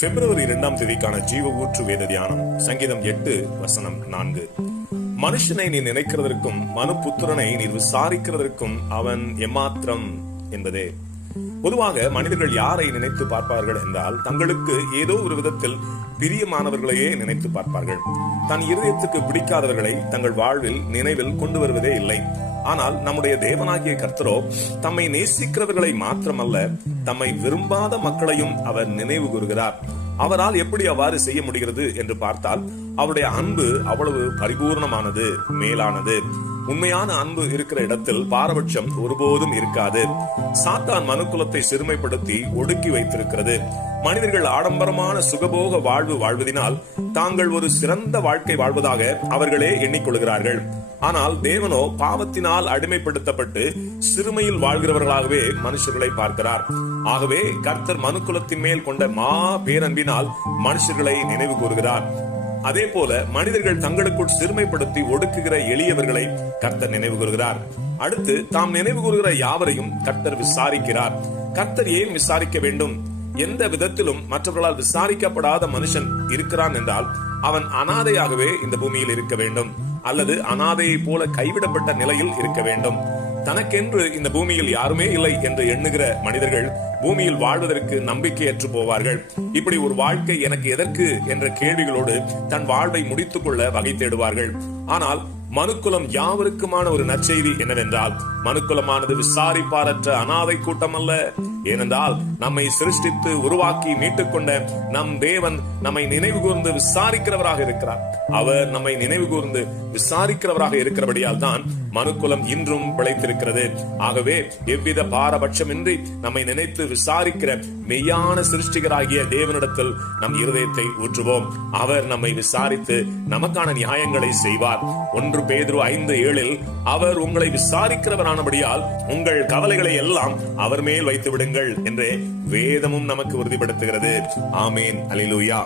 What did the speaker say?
பிப்ரவரி 2ஆம் தேதிக்கான ஜீவ ஊற்று வேத தியானம் சங்கீதம் 8:4. மனுஷனை நீ நினைக்கிறதற்கும் மனுபுத்திரனை நீ விசாரிக்கிறதற்கும் அவன் எம்மாத்திரம் என்பதே. பொதுவாக மனிதர்கள் யாரை நினைத்து பார்ப்பார்கள் என்றால், தங்களுக்கு ஏதோ ஒரு விதத்தில் பிரியமானவர்களையே நினைத்து பார்ப்பார்கள். தன் இருதயத்துக்கு பிடிக்காதவர்களை தங்கள் வாழ்வில் நினைவில் கொண்டு வருவதே இல்லை. ஆனால் நம்முடைய தேவனாகிய கர்த்தரோ தம்மை நேசிக்கிறவர்களை மாத்திரமல்ல, தம்மை விரும்பாத மக்களையும் அவர் நினைவு கூறுகிறார். அவரால் எப்படி அவ்வாறு செய்ய முடிகிறது என்று பார்த்தால், அவருடைய அன்பு அவ்வளவு பரிபூர்ணமானது, மேலானது. உண்மையான அன்பு இருக்கிற இடத்தில் பாரபட்சம் ஒருபோதும் இருக்காது. சாத்தான் மனுக்குலத்தை சிறுமைப்படுத்தி ஒடுக்கி வைத்திருக்கிறது. மனிதர்கள் ஆடம்பரமான சுகபோக வாழ்வு வாழ்வதினால் தாங்கள் ஒரு சிறந்த வாழ்க்கை வாழ்வதாக அவர்களே எண்ணிக்கொள்கிறார்கள். ஆனால் தேவனோ பாவத்தினால் அடிமைப்படுத்தப்பட்டு சிறுமையில் வாழ்கிறவர்களாகவே மனுஷர்களை பார்க்கிறார். ஆகவே கர்த்தர் மனுக்குலத்தின் மேல் கொண்ட மா பேரன்பினால் மனுஷர்களை நினைவு கூறுகிறார். அதே போல மனிதர்கள் தங்களுக்குள் சிறுமைப்படுத்தி ஒடுக்குகிற எளியவர்களை கர்த்தர் நினைவு கூறுகிறார். அடுத்து தாம் நினைவு கூறுகிற யாவரையும் கர்த்தர் விசாரிக்கிறார். கர்த்தர் ஏன் விசாரிக்க வேண்டும்? எந்த விதத்திலும் மற்றவர்களால் விசாரிக்கப்படாத மனுஷன் இருக்கிறான் என்றால் அவன் அனாதையாகவே இந்த பூமியில் இருக்க வேண்டும், அல்லது அனாதையை போல கைவிடப்பட்ட நிலையில் இருக்க வேண்டும். தனக்கென்று இந்த பூமியில் யாருமே இல்லை என்று எண்ணுகிற மனிதர்கள் பூமியில் வாழ்வதற்கு நம்பிக்கையற்று போவார்கள். இப்படி ஒரு வாழ்க்கை எனக்கு எதற்கு என்ற கேள்விகளோடு தன் வாழ்வை முடித்துக் கொள்ள வகை தேடுவார்கள். ஆனால் மனுக்குலம் யாவருக்குமான ஒரு நற்செய்தி என்னவென்றால், மனுக்குலமானது விசாரிப்பாரற்ற அனாதை கூட்டம் அல்ல. ஏனென்றால் நம்மை சிருஷ்டித்து உருவாக்கி மீட்டுக் கொண்ட நம் தேவன் நம்மை நினைவு கூர்ந்து விசாரிக்கிறவராக இருக்கிறார். அவர் நம்மை நினைவு கூர்ந்து விசாரிக்கிறவராக இருக்கிறபடியால் தான் மனுக்குலம் இன்றும் பிழைத்திருக்கிறது. ஆகவே எவ்வித பாரபட்சமின்றி நம்மை நினைத்து விசாரிக்கிற மெய்யான சிருஷ்டிகராகிய தேவனிடத்தில் நம் இருதயத்தை ஊற்றுவோம். அவர் நம்மை விசாரித்து நமக்கான நியாயங்களை செய்வார். 1 பேதுரு 5:7 அவர் உங்களை விசாரிக்கிறவரானபடியால் உங்கள் கவலைகளை எல்லாம் அவர் மேல் வைத்து விடுங்கள் என்றே வேதமும் நமக்கு உறுதிப்படுத்துகிறது. ஆமேன். அல்லேலூயா.